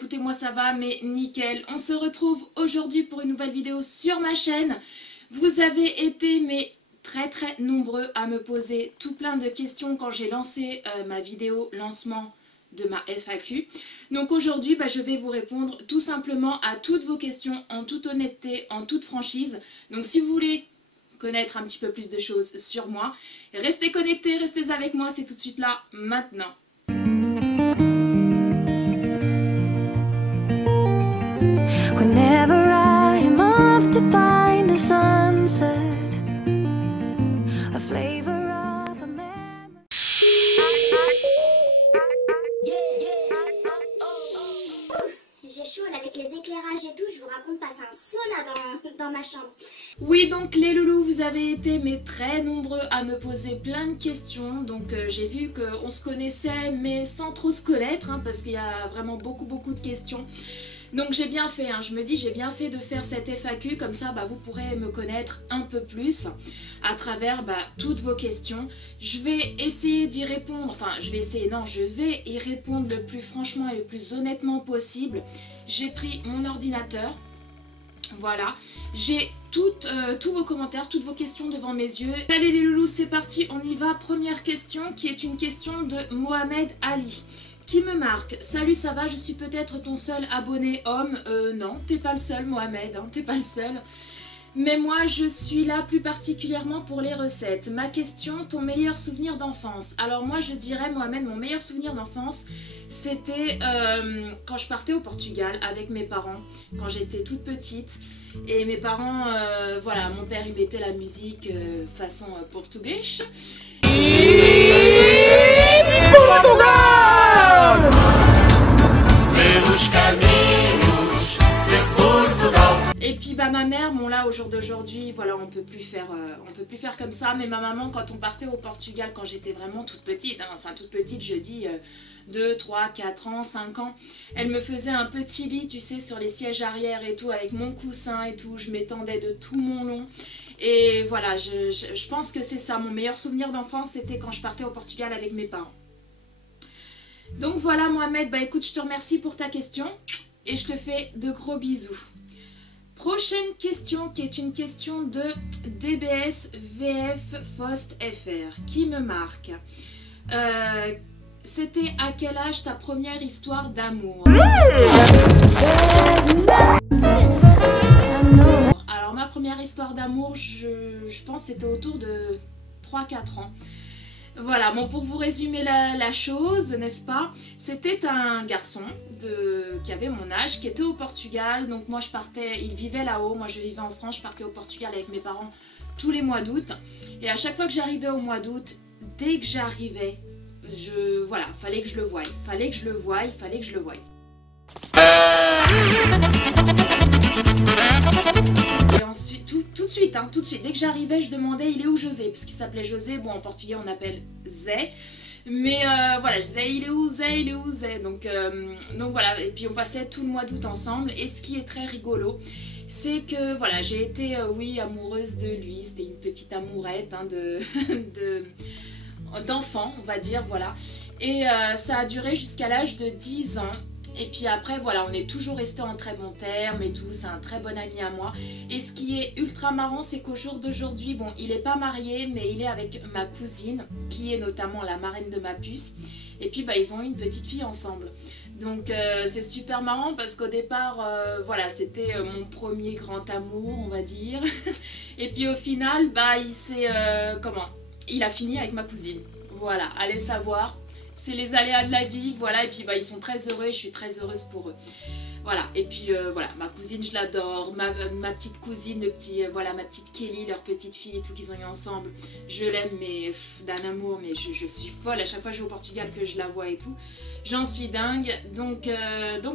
écoutez, moi ça va, mais nickel. On se retrouve aujourd'hui pour une nouvelle vidéo sur ma chaîne. Vous avez été très nombreux à me poser tout plein de questions quand j'ai lancé ma vidéo lancement de ma FAQ. Donc aujourd'hui, je vais vous répondre tout simplement à toutes vos questions en toute honnêteté, en toute franchise. Donc si vous voulez connaître un petit peu plus de choses sur moi, restez connectés, restez avec moi, c'est tout de suite là, maintenant. Whenever I'm off to find a sunset, a flavor of a memory. J'ai chaud là avec les éclairages et tout, je vous raconte pas, c'est un sauna dans ma chambre. Oui, donc les loulous, vous avez été très nombreux à me poser plein de questions. Donc j'ai vu qu'on se connaissait mais sans trop se connaître, parce qu'il y a vraiment beaucoup de questions. Donc j'ai bien fait, je me dis j'ai bien fait de faire cette FAQ, comme ça vous pourrez me connaître un peu plus à travers toutes vos questions. Je vais essayer d'y répondre, je vais y répondre le plus franchement et le plus honnêtement possible. J'ai pris mon ordinateur, voilà, j'ai tous vos commentaires, toutes vos questions devant mes yeux. Allez les loulous, c'est parti, on y va. Première question qui est une question de Mohamed Ali. Qui me marque. Salut, ça va, je suis peut-être ton seul abonné homme. Non, t'es pas le seul Mohamed, t'es pas le seul. Mais moi, je suis là plus particulièrement pour les recettes. Ma question, ton meilleur souvenir d'enfance. Alors moi, je dirais, Mohamed, mon meilleur souvenir d'enfance, c'était quand je partais au Portugal avec mes parents, quand j'étais toute petite. Et mes parents, voilà, mon père, il mettait la musique façon portugaise. Et puis ma mère, bon là au jour d'aujourd'hui, voilà, on peut plus faire comme ça, mais ma maman, quand on partait au Portugal, quand j'étais vraiment toute petite, toute petite, je dis 2, 3, 4 ans, 5 ans, elle me faisait un petit lit, tu sais, sur les sièges arrière et tout, avec mon coussin et tout, je m'étendais de tout mon long. Et voilà, je pense que c'est ça, mon meilleur souvenir d'enfance, c'était quand je partais au Portugal avec mes parents. Donc voilà Mohamed, écoute, je te remercie pour ta question et je te fais de gros bisous. Prochaine question qui est une question de DBS VF Fost FR qui me marque. C'était à quel âge ta première histoire d'amour? Alors ma première histoire d'amour, je pense c'était autour de 3-4 ans. Voilà, bon, pour vous résumer la chose, n'est-ce pas, c'était un garçon qui avait mon âge, qui était au Portugal. Donc moi je partais, il vivait là-haut, moi je vivais en France, je partais au Portugal avec mes parents tous les mois d'août. Et à chaque fois que j'arrivais au mois d'août, dès que j'arrivais, voilà, fallait que je le voie, fallait que je le voie. Et ensuite, tout de suite, dès que j'arrivais, je demandais il est où José, parce qu'il s'appelait José, bon en portugais on appelle Zé, mais voilà, je disais il est où Zé, donc voilà, et puis on passait tout le mois d'août ensemble. Et ce qui est très rigolo, c'est que voilà, j'ai été oui, amoureuse de lui, c'était une petite amourette d'enfant, on va dire, voilà, et ça a duré jusqu'à l'âge de 10 ans. Et puis après, voilà, on est toujours resté en très bons termes et tout, c'est un très bon ami à moi. Et ce qui est ultra marrant, c'est qu'au jour d'aujourd'hui, bon, il n'est pas marié, mais il est avec ma cousine, qui est notamment la marraine de ma puce. Et puis, ils ont eu une petite fille ensemble. Donc, c'est super marrant parce qu'au départ, voilà, c'était mon premier grand amour, on va dire. Et puis au final, il a fini avec ma cousine. Voilà, allez savoir. C'est les aléas de la vie, voilà, et puis ils sont très heureux et je suis très heureuse pour eux. Voilà, et puis voilà, ma cousine je l'adore, ma petite cousine, ma petite Kelly, leur petite fille et tout qu'ils ont eu ensemble, je l'aime mais d'un amour, mais je suis folle, à chaque fois que je vais au Portugal que je la vois et tout, j'en suis dingue, donc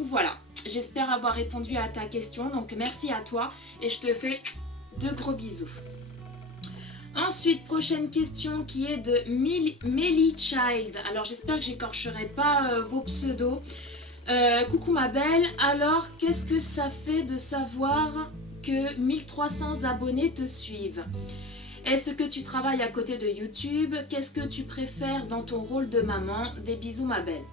voilà, j'espère avoir répondu à ta question, donc merci à toi et je te fais de gros bisous. Ensuite, prochaine question qui est de Melly Child. Alors j'espère que j'écorcherai pas vos pseudos. Coucou ma belle, alors qu'est-ce que ça fait de savoir que 1300 abonnés te suivent? Est-ce que tu travailles à côté de YouTube? Qu'est-ce que tu préfères dans ton rôle de maman? Des bisous ma belle.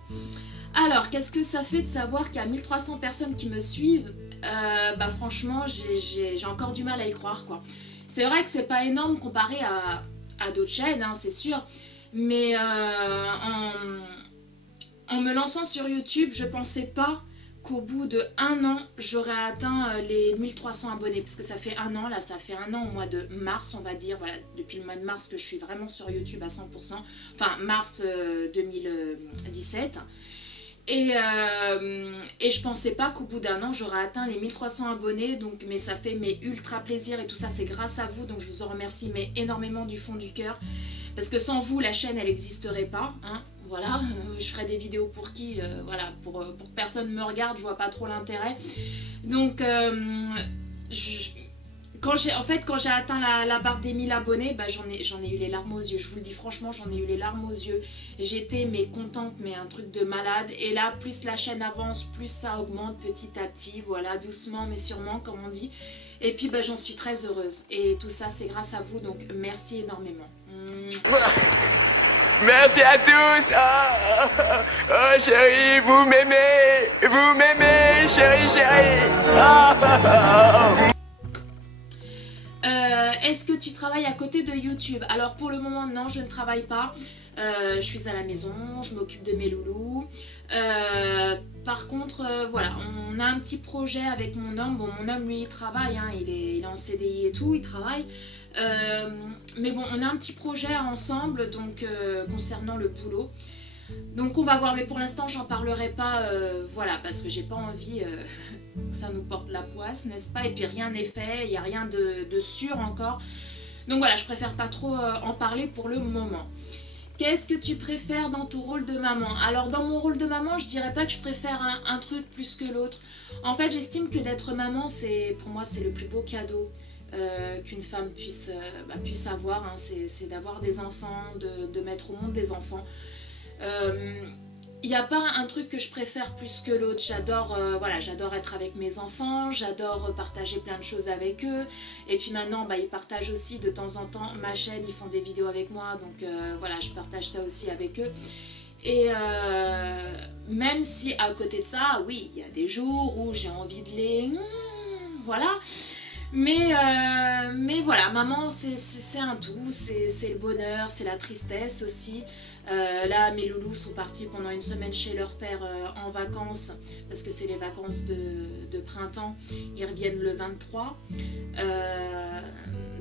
Alors, qu'est-ce que ça fait de savoir qu'il y a 1300 personnes qui me suivent? Bah franchement, j'ai encore du mal à y croire, quoi. C'est vrai que c'est pas énorme comparé à d'autres chaînes, hein, c'est sûr. Mais en me lançant sur YouTube, je pensais pas qu'au bout de 1 an, j'aurais atteint les 1300 abonnés. Parce que ça fait 1 an, là, ça fait 1 an au mois de mars, on va dire. Voilà, depuis le mois de mars que je suis vraiment sur YouTube à 100%. Enfin, mars 2017. Et je pensais pas qu'au bout d'1 an, j'aurais atteint les 1300 abonnés. Donc, mais ça fait ultra plaisir et tout ça, c'est grâce à vous. Donc, je vous en remercie énormément du fond du cœur. Parce que sans vous, la chaîne, elle n'existerait pas, hein. Voilà, je ferai des vidéos pour qui, voilà, pour que personne me regarde, je vois pas trop l'intérêt. Donc, quand j'ai atteint la barre des 1000 abonnés, bah, j'en ai eu les larmes aux yeux. Je vous le dis franchement, j'en ai eu les larmes aux yeux. J'étais contente, un truc de malade. Et là, plus la chaîne avance, plus ça augmente petit à petit, voilà, doucement mais sûrement, comme on dit. Et puis, bah, j'en suis très heureuse. Et tout ça, c'est grâce à vous, donc merci énormément. Merci à tous. Oh chérie, vous m'aimez, chérie. Est-ce que tu travailles à côté de YouTube? Alors pour le moment non, je ne travaille pas. Je suis à la maison, je m'occupe de mes loulous. Par contre, voilà, on a un petit projet avec mon homme. Bon, mon homme lui il travaille, hein, il est en CDI et tout, il travaille. Mais bon, on a un petit projet ensemble, donc concernant le boulot. Donc on va voir, mais pour l'instant j'en parlerai pas, voilà, parce que j'ai pas envie que ça nous porte la poisse, n'est-ce pas? Et puis rien n'est fait, il n'y a rien de sûr encore. Donc voilà, je préfère pas trop en parler pour le moment. Qu'est-ce que tu préfères dans ton rôle de maman? Alors dans mon rôle de maman, je dirais pas que je préfère un truc plus que l'autre. En fait, j'estime que d'être maman, pour moi, c'est le plus beau cadeau qu'une femme puisse avoir, hein. C'est d'avoir des enfants, de mettre au monde des enfants. Il n'y a pas un truc que je préfère plus que l'autre. J'adore voilà, j'adore être avec mes enfants, j'adore partager plein de choses avec eux. Et puis maintenant, bah, ils partagent aussi de temps en temps ma chaîne, ils font des vidéos avec moi, donc voilà, je partage ça aussi avec eux. Et même si à côté de ça, oui, il y a des jours où j'ai envie de les... voilà. Mais voilà, maman c'est un tout, c'est le bonheur, c'est la tristesse aussi. Là mes loulous sont partis pendant une semaine chez leur père en vacances, parce que c'est les vacances de printemps, ils reviennent le 23.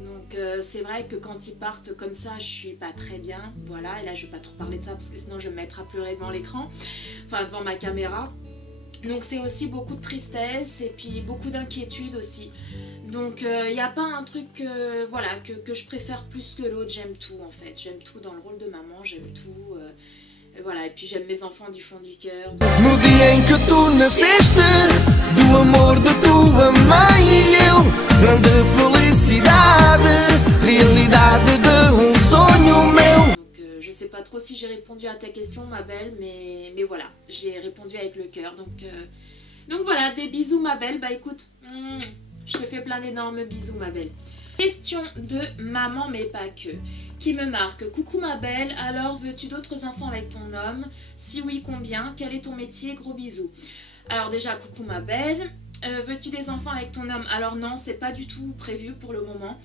Donc c'est vrai que quand ils partent comme ça, je suis pas très bien, voilà, et là je vais pas trop parler de ça parce que sinon je vais me mettre à pleurer devant l'écran, enfin devant ma caméra. Donc c'est aussi beaucoup de tristesse et puis beaucoup d'inquiétude aussi. Donc il n'y a pas un truc voilà, que je préfère plus que l'autre. J'aime tout en fait, j'aime tout dans le rôle de maman, j'aime tout. Voilà, et puis j'aime mes enfants du fond du cœur. No dia em que tu nasceste, do amor de tua mãe e eu, grande felicidade, realidade de sonho meu. Donc je sais pas trop si j'ai répondu à ta question, ma belle, mais voilà, j'ai répondu avec le cœur. Donc voilà, des bisous ma belle. Bah écoute, je te fais plein d'énormes bisous ma belle. Question de maman mais pas que, qui me marque. Coucou ma belle, alors veux-tu d'autres enfants avec ton homme? Si oui, combien? Quel est ton métier? Gros bisous. Alors déjà, coucou ma belle. Veux-tu des enfants avec ton homme? Alors non, c'est pas du tout prévu pour le moment.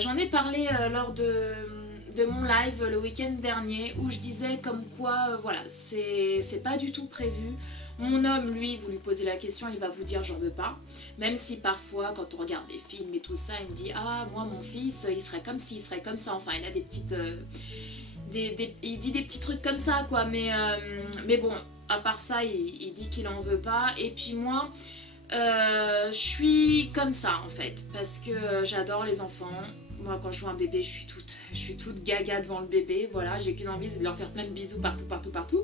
J'en ai parlé lors de mon live le week-end dernier, où je disais comme quoi, voilà, c'est pas du tout prévu. Mon homme, lui, vous lui posez la question, il va vous dire j'en veux pas. Même si parfois, quand on regarde des films et tout ça, il me dit ah, moi, mon fils, il serait comme ci, il serait comme ça. Enfin, il a des petites... il dit des petits trucs comme ça, quoi. Mais bon, à part ça, il dit qu'il en veut pas. Et puis moi, je suis comme ça, en fait. Parce que j'adore les enfants. Moi, quand je vois un bébé, je suis toute gaga devant le bébé. Voilà, j'ai qu'une envie, c'est de leur faire plein de bisous partout.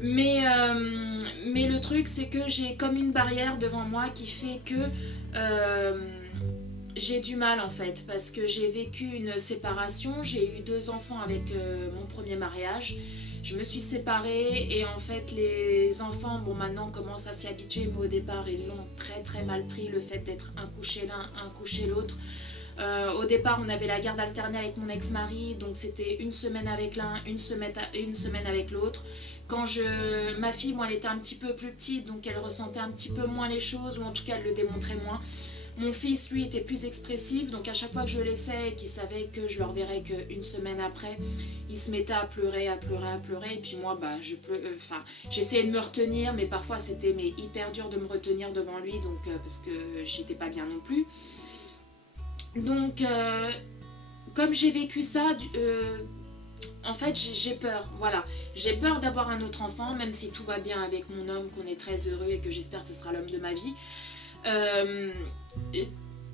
Mais le truc, c'est que j'ai comme une barrière devant moi qui fait que j'ai du mal en fait, parce que j'ai vécu une séparation, j'ai eu 2 enfants avec mon premier mariage, je me suis séparée et en fait les enfants, bon maintenant on commence à s'y habituer, mais au départ ils l'ont très mal pris, le fait d'être un coup chez l'un, un coup chez l'autre. Au départ on avait la garde alternée avec mon ex-mari, donc c'était une semaine avec l'un, une semaine avec l'autre. ma fille, moi, elle était un petit peu plus petite, donc elle ressentait un petit peu moins les choses, ou en tout cas elle le démontrait moins. Mon fils, lui, était plus expressif, donc à chaque fois que je laissais et qu'il savait que je le reverrais qu'une semaine après, il se mettait à pleurer, à pleurer, à pleurer. Et puis moi, bah, j'essayais de me retenir, mais parfois c'était hyper dur de me retenir devant lui, donc parce que j'étais pas bien non plus. Donc, comme j'ai vécu ça, en fait, j'ai peur, voilà. J'ai peur d'avoir un autre enfant, même si tout va bien avec mon homme, qu'on est très heureux et que j'espère que ce sera l'homme de ma vie.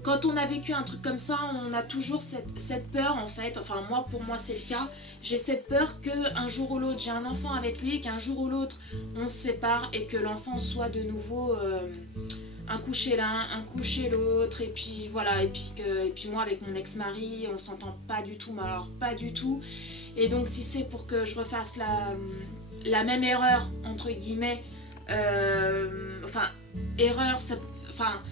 Quand on a vécu un truc comme ça, on a toujours cette peur en fait, enfin pour moi c'est le cas, j'ai cette peur qu'un jour ou l'autre j'ai un enfant avec lui, qu'un jour ou l'autre on se sépare et que l'enfant soit de nouveau un coup chez l'un, un coup chez l'autre, et puis voilà, et puis moi avec mon ex-mari on s'entend pas du tout, mais alors pas du tout, et donc si c'est pour que je refasse la même erreur entre guillemets, erreur, enfin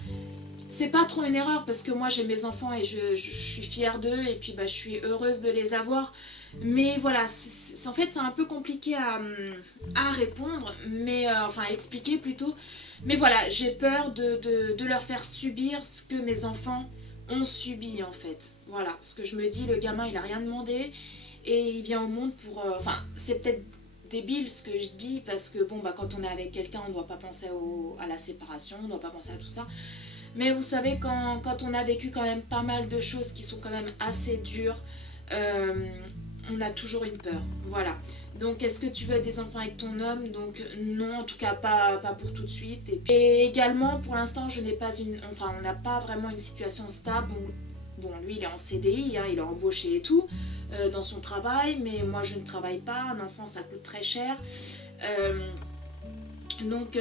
c'est pas trop une erreur parce que moi j'ai mes enfants et je suis fière d'eux et puis bah, je suis heureuse de les avoir, mais voilà, en fait c'est un peu compliqué à répondre, mais enfin à expliquer plutôt, mais voilà, j'ai peur de leur faire subir ce que mes enfants ont subi en fait, voilà, parce que je me dis le gamin il a rien demandé et il vient au monde pour, enfin c'est peut-être débile ce que je dis parce que bon bah quand on est avec quelqu'un on ne doit pas penser à la séparation, on ne doit pas penser à tout ça, mais vous savez quand on a vécu quand même pas mal de choses qui sont quand même assez dures, on a toujours une peur, voilà. Donc est-ce que tu veux des enfants avec ton homme? Donc non, en tout cas pas pour tout de suite. Et également pour l'instant on n'a pas vraiment une situation stable. Bon, lui il est en CDI, hein, il est embauché et tout dans son travail, mais moi je ne travaille pas, un enfant ça coûte très cher. Donc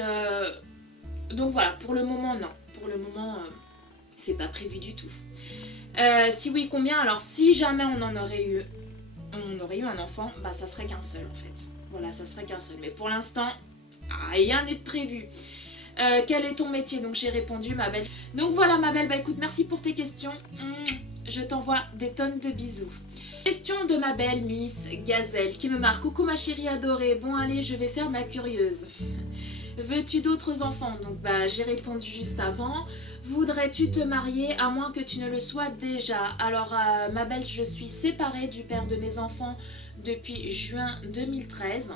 voilà, pour le moment non, pour le moment c'est pas prévu du tout. Si oui, combien? Alors si jamais on aurait eu un enfant, bah ça serait qu'un seul en fait. Voilà, ça serait qu'un seul, mais pour l'instant rien n'est prévu. Quel est ton métier? Donc j'ai répondu, ma belle. Donc voilà ma belle, bah écoute, merci pour tes questions. Je t'envoie des tonnes de bisous. Question de ma belle Miss Gazelle qui me marque. Coucou ma chérie adorée, bon allez je vais faire ma curieuse. Veux-tu d'autres enfants? Donc bah j'ai répondu juste avant. Voudrais-tu te marier à moins que tu ne le sois déjà? Alors ma belle, je suis séparée du père de mes enfants depuis juin 2013.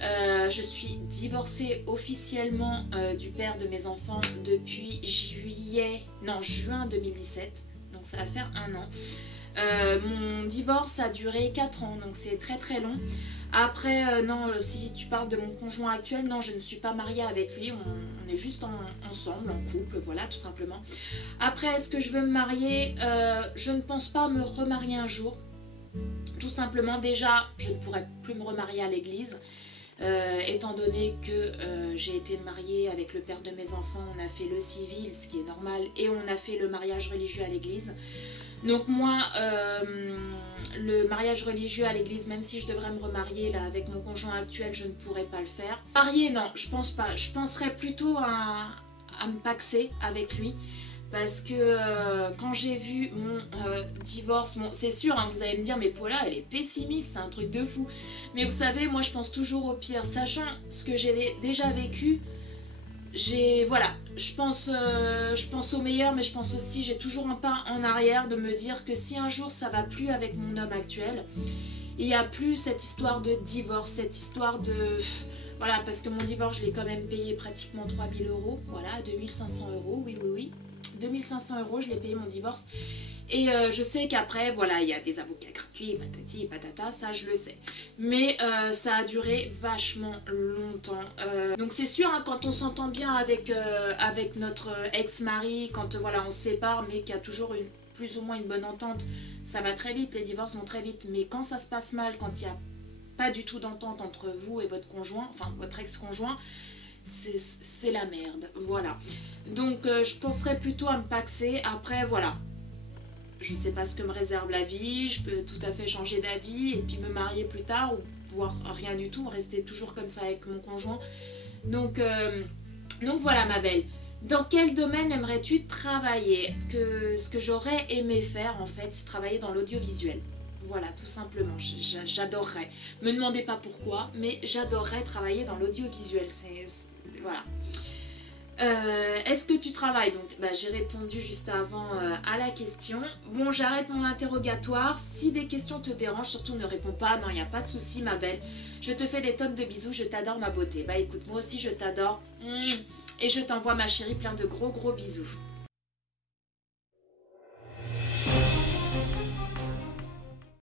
Je suis divorcée officiellement du père de mes enfants depuis juin 2017, donc ça va faire 1 an. Mon divorce a duré 4 ans, donc c'est très très long. Après, non, si tu parles de mon conjoint actuel, non, je ne suis pas mariée avec lui, on est juste ensemble, en couple, voilà, tout simplement. Après, est-ce que je veux me marier? Je ne pense pas me remarier un jour, tout simplement. Déjà, je ne pourrais plus me remarier à l'église. Étant donné que j'ai été mariée avec le père de mes enfants, on a fait le civil, ce qui est normal, et on a fait le mariage religieux à l'église. Donc moi, le mariage religieux à l'église, même si je devrais me remarier là avec mon conjoint actuel, je ne pourrais pas le faire. Marier, non, je pense pas. Je penserais plutôt à me paxer avec lui. Parce que quand j'ai vu mon divorce, c'est sûr, hein, vous allez me dire, mais Paula, elle est pessimiste, c'est un truc de fou. Mais vous savez, moi je pense toujours au pire. Sachant ce que j'ai déjà vécu, voilà, je pense au meilleur, mais je pense aussi, j'ai toujours un pas en arrière de me dire que si un jour ça va plus avec mon homme actuel, il n'y a plus cette histoire de divorce, cette histoire de... Voilà, parce que mon divorce, je l'ai quand même payé pratiquement 3000 €, voilà, 2500 €, oui. 2500 €, je l'ai payé mon divorce. Et je sais qu'après, voilà, il y a des avocats gratuits, patati, patata, ça je le sais. Mais ça a duré vachement longtemps. Donc c'est sûr, hein, quand on s'entend bien avec notre ex-mari, quand voilà, on se sépare, mais qu'il y a toujours plus ou moins une bonne entente, ça va très vite, les divorces vont très vite. Mais quand ça se passe mal, quand il n'y a pas du tout d'entente entre vous et votre conjoint, enfin votre ex-conjoint, c'est la merde, voilà. Donc je penserais plutôt à me paxer. Après voilà, je ne sais pas ce que me réserve la vie, je peux tout à fait changer d'avis et puis me marier plus tard ou voire rien du tout, rester toujours comme ça avec mon conjoint. Donc voilà ma belle. Dans quel domaine aimerais-tu travailler? Ce que j'aurais aimé faire en fait, c'est travailler dans l'audiovisuel. Voilà, tout simplement, j'adorerais. Me demandez pas pourquoi, mais j'adorerais travailler dans l'audiovisuel. Voilà. Est-ce que tu travailles? Donc j'ai répondu juste avant à la question. Bon, j'arrête mon interrogatoire. Si des questions te dérangent, surtout ne réponds pas. Non, il n'y a pas de souci, ma belle. Je te fais des tonnes de bisous, je t'adore, ma beauté. Bah écoute, moi aussi je t'adore. Et je t'envoie, ma chérie, plein de gros bisous.